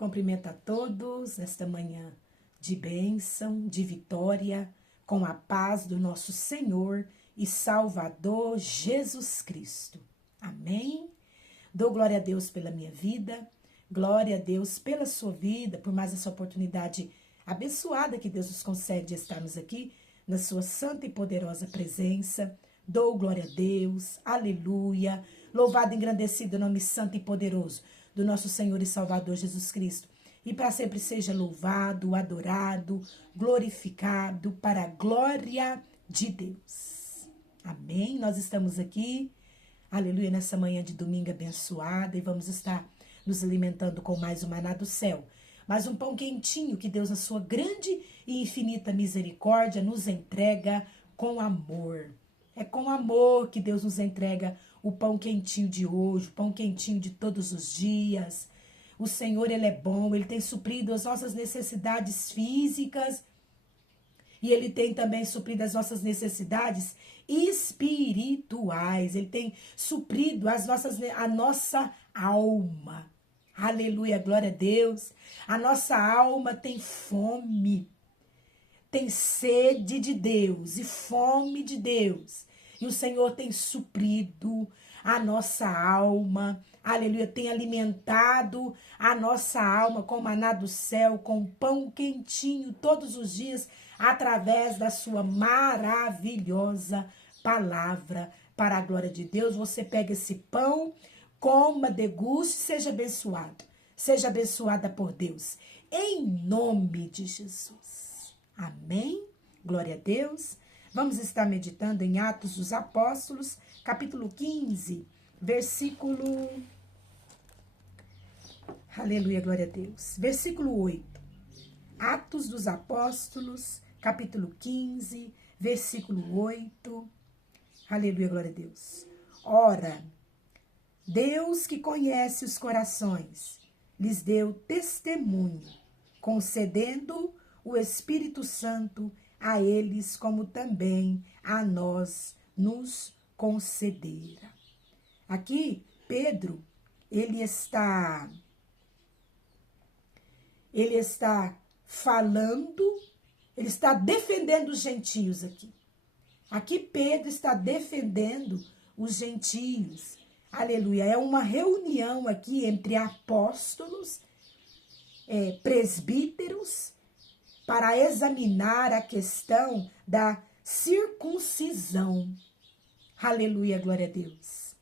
Cumprimento a todos nesta manhã de bênção, de vitória, com a paz do nosso Senhor e Salvador Jesus Cristo. Amém? Dou glória a Deus pela minha vida, glória a Deus pela sua vida, por mais essa oportunidade abençoada que Deus nos concede de estarmos aqui na sua santa e poderosa presença. Dou glória a Deus, aleluia, louvado e engrandecido o nome santo e poderoso do nosso Senhor e Salvador Jesus Cristo. E para sempre seja louvado, adorado, glorificado para a glória de Deus. Amém? Nós estamos aqui, aleluia, nessa manhã de domingo abençoada e vamos estar nos alimentando com mais um maná do céu. Mais um pão quentinho que Deus, na sua grande e infinita misericórdia, nos entrega com amor. É com amor que Deus nos entrega o pão quentinho de hoje, o pão quentinho de todos os dias. O Senhor, Ele é bom, Ele tem suprido as nossas necessidades físicas e Ele tem também suprido as nossas necessidades espirituais. Ele tem suprido a nossa alma. Aleluia, glória a Deus. A nossa alma tem fome, tem sede de Deus e fome de Deus. E o Senhor tem suprido a nossa alma, aleluia, tem alimentado a nossa alma com maná do céu, com pão quentinho todos os dias, através da sua maravilhosa palavra. Para a glória de Deus, você pega esse pão, coma, deguste, seja abençoada por Deus, em nome de Jesus. Amém? Glória a Deus. Vamos estar meditando em Atos dos Apóstolos, capítulo 15, versículo... Aleluia, glória a Deus. Versículo 8. Atos dos Apóstolos, capítulo 15, versículo 8. Aleluia, glória a Deus. Ora, Deus que conhece os corações, lhes deu testemunho, concedendo o Espírito Santo a eles, como também a nós nos concedera. Aqui, Pedro, ele está falando, ele está defendendo os gentios aqui. Aqui Pedro está defendendo os gentios. Aleluia. É uma reunião aqui entre apóstolos, presbíteros, para examinar a questão da circuncisão. Aleluia, glória a Deus.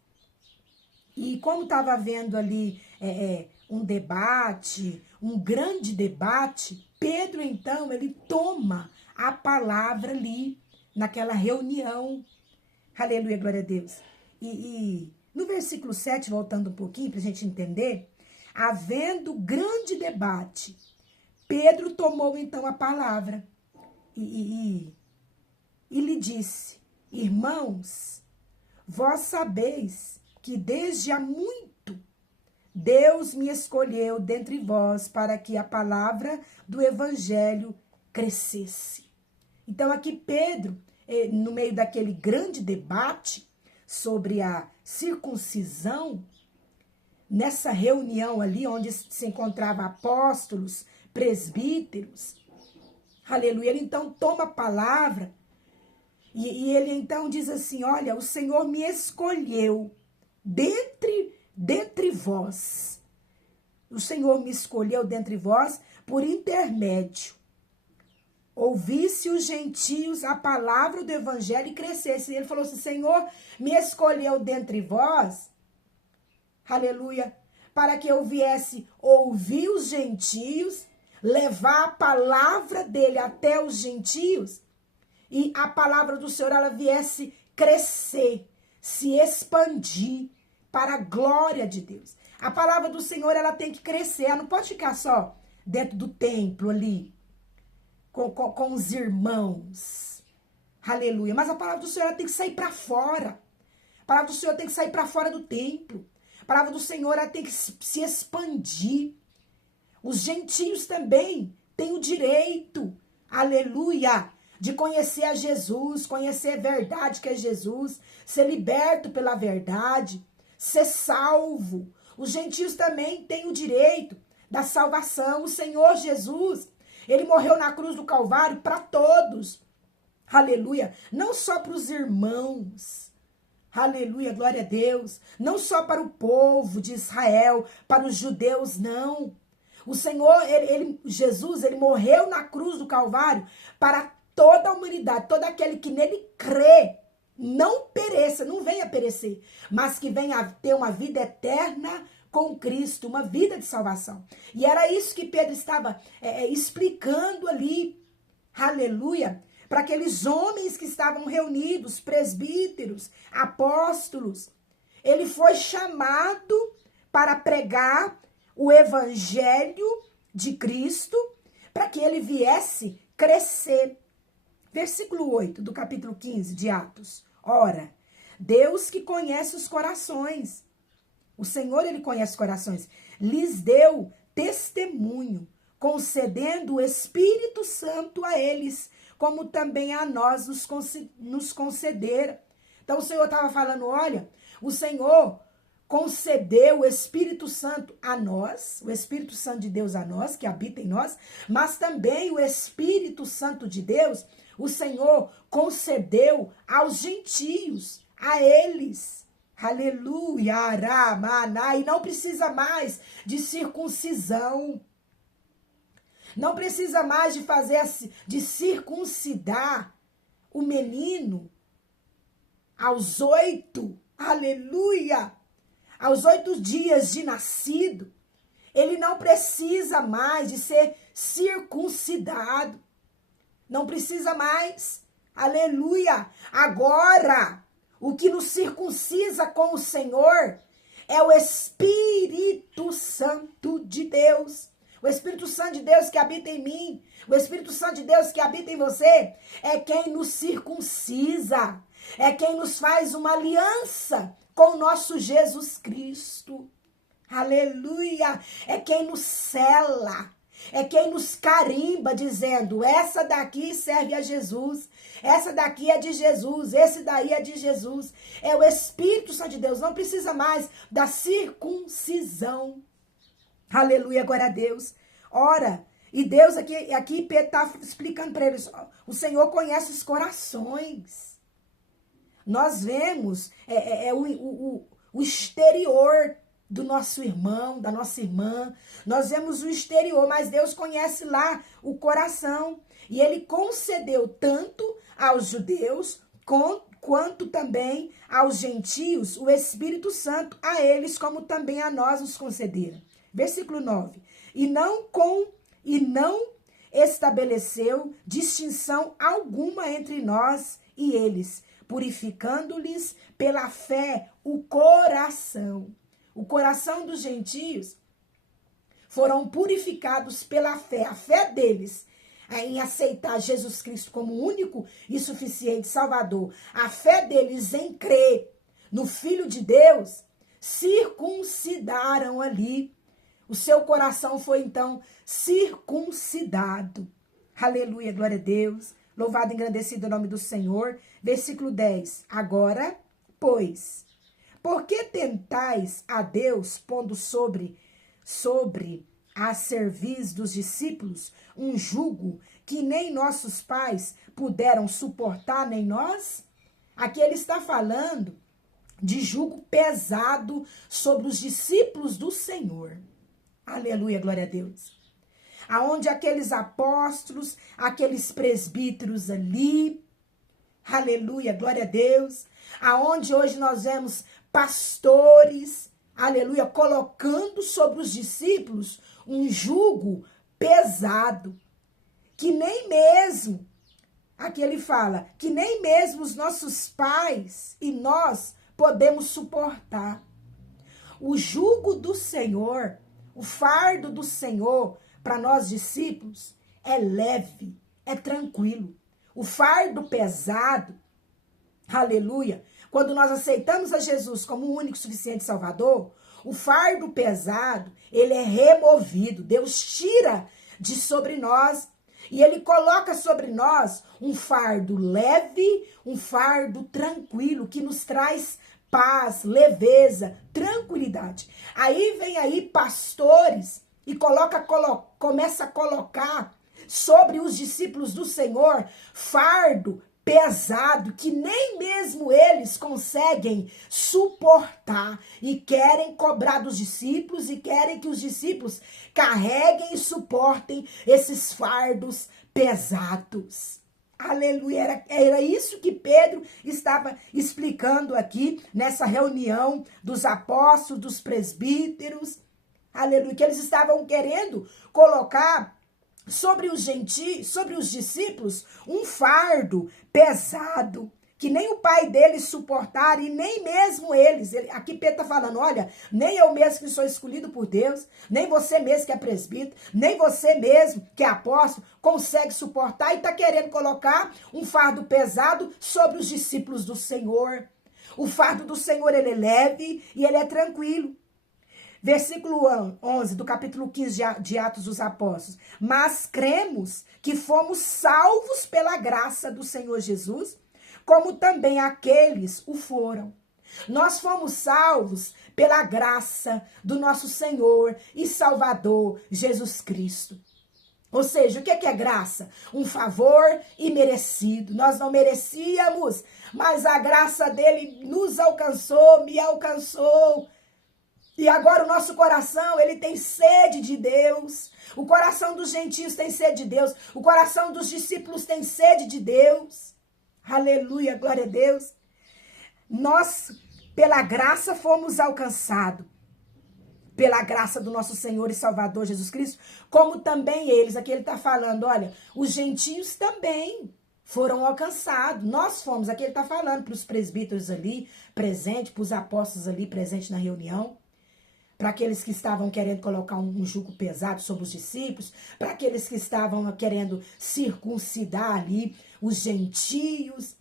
E como estava havendo ali um debate, um grande debate, Pedro, então, ele toma a palavra ali, naquela reunião. Aleluia, glória a Deus. E no versículo 7, voltando um pouquinho para a gente entender, havendo grande debate, Pedro tomou então a palavra e lhe disse: irmãos, vós sabeis que desde há muito Deus me escolheu dentre vós para que a palavra do evangelho crescesse. Então aqui Pedro, no meio daquele grande debate sobre a circuncisão, nessa reunião ali onde se encontravam apóstolos, presbíteros, aleluia, ele então toma a palavra e ele então diz assim: olha, o Senhor me escolheu dentre vós, o Senhor me escolheu dentre vós por intermédio, ouvisse os gentios a palavra do evangelho e crescesse. Ele falou assim: Senhor me escolheu dentre vós, aleluia, para que eu viesse ouvir os gentios, levar a palavra dele até os gentios e a palavra do Senhor ela viesse crescer, se expandir para a glória de Deus. A palavra do Senhor ela tem que crescer, ela não pode ficar só dentro do templo ali, com os irmãos, aleluia, mas a palavra do Senhor ela tem que sair para fora, a palavra do Senhor tem que sair para fora do templo, a palavra do Senhor ela tem que se expandir. Os gentios também têm o direito, aleluia, de conhecer a Jesus, conhecer a verdade que é Jesus, ser liberto pela verdade, ser salvo. Os gentios também têm o direito da salvação. O Senhor Jesus, ele morreu na cruz do Calvário para todos. Aleluia. Não só para os irmãos. Aleluia, glória a Deus. Não só para o povo de Israel, para os judeus, não. O Senhor, Jesus, ele morreu na cruz do Calvário para toda a humanidade, todo aquele que nele crê, não pereça, não venha perecer, mas que venha ter uma vida eterna com Cristo, uma vida de salvação. E era isso que Pedro estava explicando ali, aleluia, para aqueles homens que estavam reunidos, presbíteros, apóstolos. Ele foi chamado para pregar o evangelho de Cristo, para que ele viesse crescer. Versículo 8 do capítulo 15 de Atos. Ora, Deus que conhece os corações, o Senhor, ele conhece os corações, lhes deu testemunho, concedendo o Espírito Santo a eles, como também a nós nos concedera. Então o Senhor estava falando, olha, o Senhor concedeu o Espírito Santo a nós, o Espírito Santo de Deus a nós, que habita em nós, mas também o Espírito Santo de Deus, o Senhor concedeu aos gentios, a eles. Aleluia, aramaná, e não precisa mais de circuncisão. Não precisa mais de circuncidar o menino aos 8, aleluia, aos 8 dias de nascido. Ele não precisa mais de ser circuncidado. Não precisa mais, aleluia. Agora, o que nos circuncisa com o Senhor é o Espírito Santo de Deus. O Espírito Santo de Deus que habita em mim, o Espírito Santo de Deus que habita em você, é quem nos circuncisa, é quem nos faz uma aliança com o nosso Jesus Cristo. Aleluia! É quem nos sela, é quem nos carimba, dizendo, essa daqui serve a Jesus, essa daqui é de Jesus, esse daí é de Jesus. É o Espírito Santo de Deus, não precisa mais da circuncisão. Aleluia, glória a Deus. Ora, e Deus aqui Pedro está explicando para eles, o Senhor conhece os corações. Nós vemos o exterior do nosso irmão, da nossa irmã. Nós vemos o exterior, mas Deus conhece lá o coração. E ele concedeu tanto aos judeus quanto também aos gentios o Espírito Santo, a eles como também a nós nos concederam. Versículo 9. E não estabeleceu distinção alguma entre nós e eles, purificando-lhes pela fé o coração. O coração dos gentios foram purificados pela fé, a fé deles em aceitar Jesus Cristo como único e suficiente Salvador, a fé deles em crer no Filho de Deus, circuncidaram ali. O seu coração foi então circuncidado. Aleluia, glória a Deus. Louvado e engrandecido o nome do Senhor. Versículo 10. Agora, pois, por que tentais a Deus, pondo sobre a cerviz dos discípulos um jugo que nem nossos pais puderam suportar, nem nós? Aqui ele está falando de jugo pesado sobre os discípulos do Senhor. Aleluia, glória a Deus. Aonde aqueles apóstolos, aqueles presbíteros ali, aleluia, glória a Deus. Aonde hoje nós vemos pastores, aleluia, colocando sobre os discípulos um jugo pesado, que nem mesmo, aqui ele fala, que nem mesmo os nossos pais e nós podemos suportar. O jugo do Senhor, o fardo do Senhor, para nós discípulos, é leve, é tranquilo. O fardo pesado, aleluia, quando nós aceitamos a Jesus como o único e suficiente Salvador, o fardo pesado, ele é removido. Deus tira de sobre nós e ele coloca sobre nós um fardo leve, um fardo tranquilo, que nos traz paz, leveza, tranquilidade. Aí vem aí pastores e começa a colocar sobre os discípulos do Senhor fardo pesado que nem mesmo eles conseguem suportar e querem cobrar dos discípulos e querem que os discípulos carreguem e suportem esses fardos pesados. Aleluia, era isso que Pedro estava explicando aqui nessa reunião dos apóstolos, dos presbíteros, aleluia, que eles estavam querendo colocar sobre os gentios, sobre os discípulos, um fardo pesado, que nem o pai deles suportaram e nem mesmo eles. Aqui Pedro está falando, olha, nem eu mesmo que sou escolhido por Deus, nem você mesmo que é presbítero, nem você mesmo que é apóstolo, consegue suportar e está querendo colocar um fardo pesado sobre os discípulos do Senhor. O fardo do Senhor, ele é leve e ele é tranquilo. Versículo 11 do capítulo 15 de Atos dos Apóstolos. Mas cremos que fomos salvos pela graça do Senhor Jesus, como também aqueles o foram. Nós fomos salvos pela graça do nosso Senhor e Salvador Jesus Cristo. Ou seja, o que é graça? Um favor imerecido. Nós não merecíamos, mas a graça dele nos alcançou, me alcançou. E agora o nosso coração, ele tem sede de Deus. O coração dos gentios tem sede de Deus. O coração dos discípulos tem sede de Deus. Aleluia, glória a Deus. Nós, pela graça, fomos alcançados. Pela graça do nosso Senhor e Salvador Jesus Cristo, como também eles. Aqui ele está falando, olha, os gentios também foram alcançados. Nós fomos, aqui ele está falando para os presbíteros ali presentes, para os apóstolos ali presentes na reunião. Para aqueles que estavam querendo colocar um jugo pesado sobre os discípulos, para aqueles que estavam querendo circuncidar ali os gentios,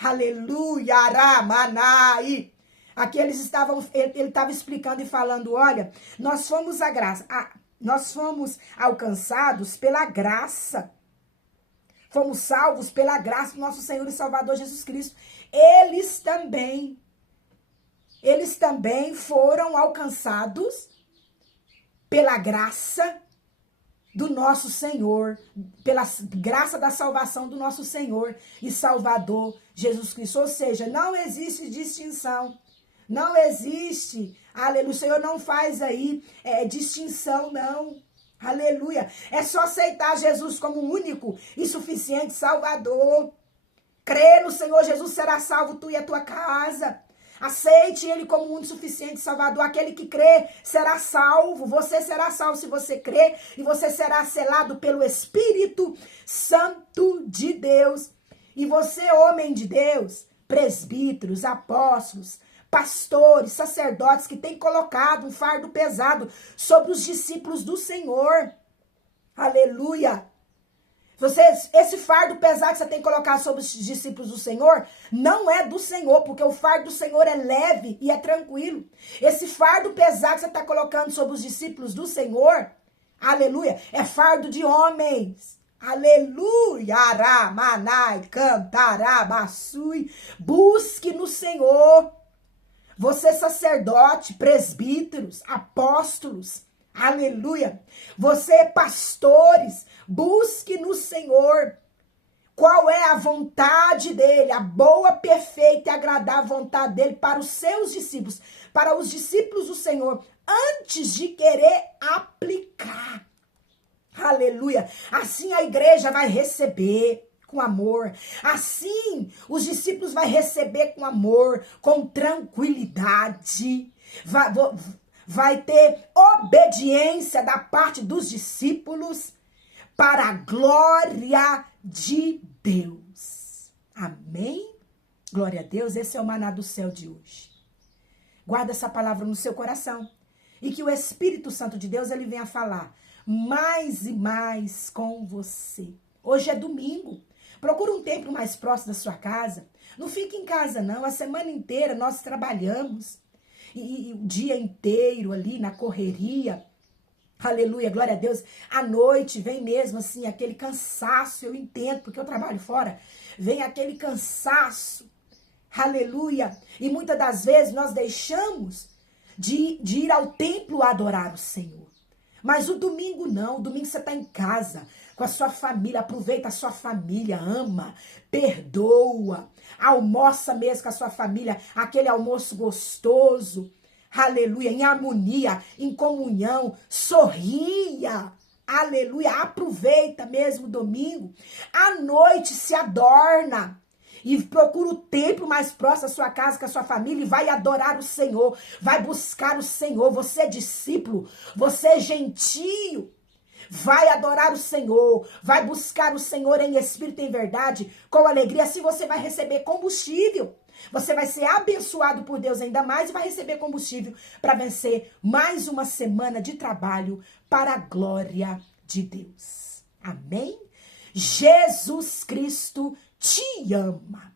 aleluia, aramanai. Aqui ele estava explicando e falando, olha, nós fomos nós fomos alcançados pela graça, fomos salvos pela graça do nosso Senhor e Salvador Jesus Cristo. Eles também foram alcançados pela graça do nosso Senhor, pela graça da salvação do nosso Senhor e Salvador Jesus Cristo. Ou seja, não existe distinção, não existe, aleluia, o Senhor não faz aí distinção, não. Aleluia, é só aceitar Jesus como único e suficiente Salvador. Crê no Senhor Jesus, será salvo tu e a tua casa. Aceite ele como único suficiente Salvador. Aquele que crê será salvo. Você será salvo se você crê. E você será selado pelo Espírito Santo de Deus. E você, homem de Deus, presbíteros, apóstolos, pastores, sacerdotes que têm colocado um fardo pesado sobre os discípulos do Senhor. Aleluia. Esse fardo pesado que você tem que colocar sobre os discípulos do Senhor, não é do Senhor, porque o fardo do Senhor é leve e é tranquilo. Esse fardo pesado que você está colocando sobre os discípulos do Senhor, aleluia, é fardo de homens. Aleluia, aramanai, cantarabassui, busque no Senhor. Você sacerdote, presbíteros, apóstolos, aleluia. Você pastores, busque no Senhor qual é a vontade dele, a boa, perfeita e agradável vontade dele para os seus discípulos, para os discípulos do Senhor, antes de querer aplicar. Aleluia. Assim a igreja vai receber com amor. Assim os discípulos vão receber com amor, com tranquilidade. Vai ter obediência da parte dos discípulos para a glória de Deus. Amém? Glória a Deus, esse é o maná do céu de hoje. Guarda essa palavra no seu coração e que o Espírito Santo de Deus ele venha falar mais e mais com você. Hoje é domingo. Procura um templo mais próximo da sua casa. Não fique em casa não, a semana inteira nós trabalhamos. E o dia inteiro ali na correria, aleluia, glória a Deus, à noite vem mesmo assim aquele cansaço, eu entendo, porque eu trabalho fora, vem aquele cansaço, aleluia, e muitas das vezes nós deixamos de ir ao templo adorar o Senhor, Mas o domingo não, o domingo você está em casa, com a sua família, aproveita a sua família, ama, perdoa, almoça mesmo com a sua família, aquele almoço gostoso, aleluia, em harmonia, em comunhão, sorria, aleluia, aproveita mesmo o domingo, à noite se adorna, e procura o templo mais próximo da sua casa, com a sua família, e vai adorar o Senhor, vai buscar o Senhor. Você é discípulo, você é gentio, vai adorar o Senhor, vai buscar o Senhor em espírito e em verdade, com alegria. Assim você vai receber combustível, você vai ser abençoado por Deus ainda mais e vai receber combustível para vencer mais uma semana de trabalho para a glória de Deus. Amém? Jesus Cristo te ama.